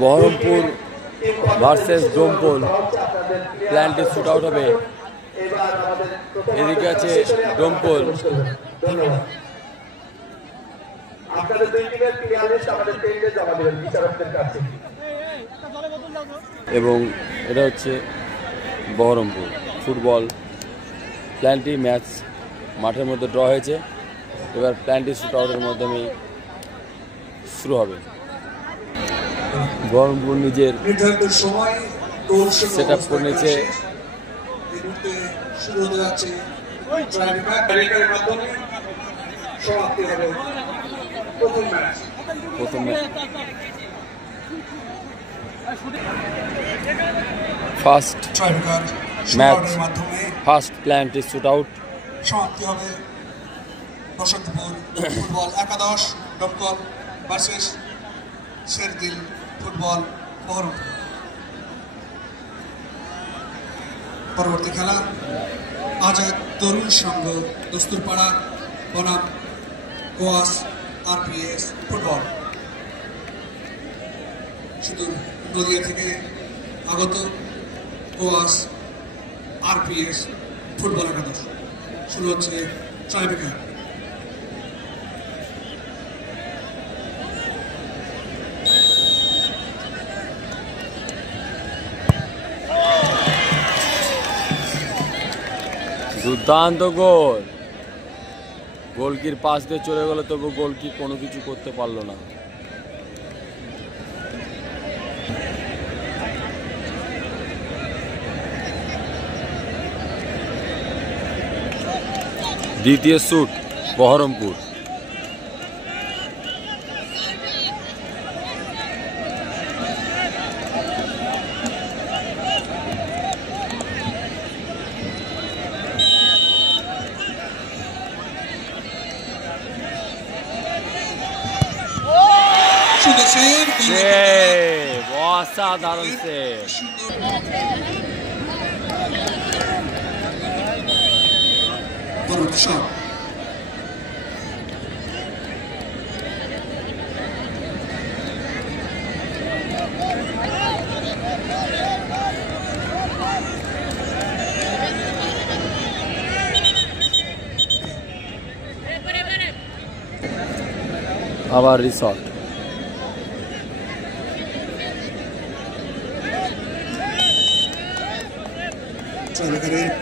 Baharampur versus Domkal প্ল্যান্টে shoot out হবে। এদিকে আছে ডোমকল। এবং এটা হচ্ছে বহরমপুর ফুটবল প্ল্যান্টি ম্যাচ মাঠের মধ্যে ড্র হয়েছে। এবার প্ল্যান্টি শুট আউটের মাধ্যমে শুরু হবে। বহরমপুর নিজের সেট আপ করে নিয়েছে। প্রথম first match first plenty shoot out সমাপ্তি হবে। বসন্তপুর ফুটবল একাদশ ডোমকল ভার্সেস শেরদিল ফুটবল বহরমপুর। পরবর্তী খেলা আজাদ তরুণ সংঘ দস্তুরপাড়া বনাম গোয়াস আরপিএস ফুটবল। সুদূর নদিয়া থেকে আগত গোয়াস আরপিএস ফুটবল একাদশ। শুরু হচ্ছে ট্রাইবেকার। দুর্দান্ত গোল। গোলকির পাশ দিয়ে চলে গেল, তবু গোলকি কোনো কিছু করতে পারলো না। দ্বিতীয় শুট বহরমপুর। অসাধারণ সেভ। আবার রিসর্ট।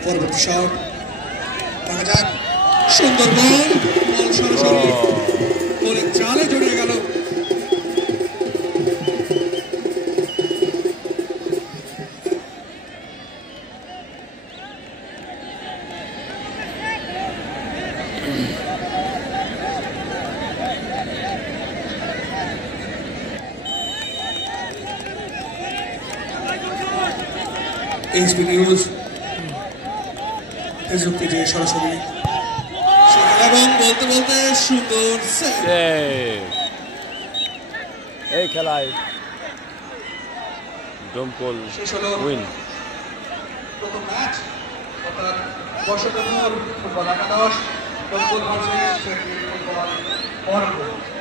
পরবর্তী শট দেখা যাক। সুন্দর বল, বল সরাসরি গোলের জালে জড়িয়ে গেল। এইচপি নিউজ ফেসবুক পেজে সরাসরি এবং বলতে বলতে সুন্দর এই খেলায় ডোমকল উইন। প্রথম ম্যাচ অর্থাৎ বসন্তপুর ফুটবল একাদশ ডোমকল ভার্সেস শেরদিল ফুটবল বহরমপুর।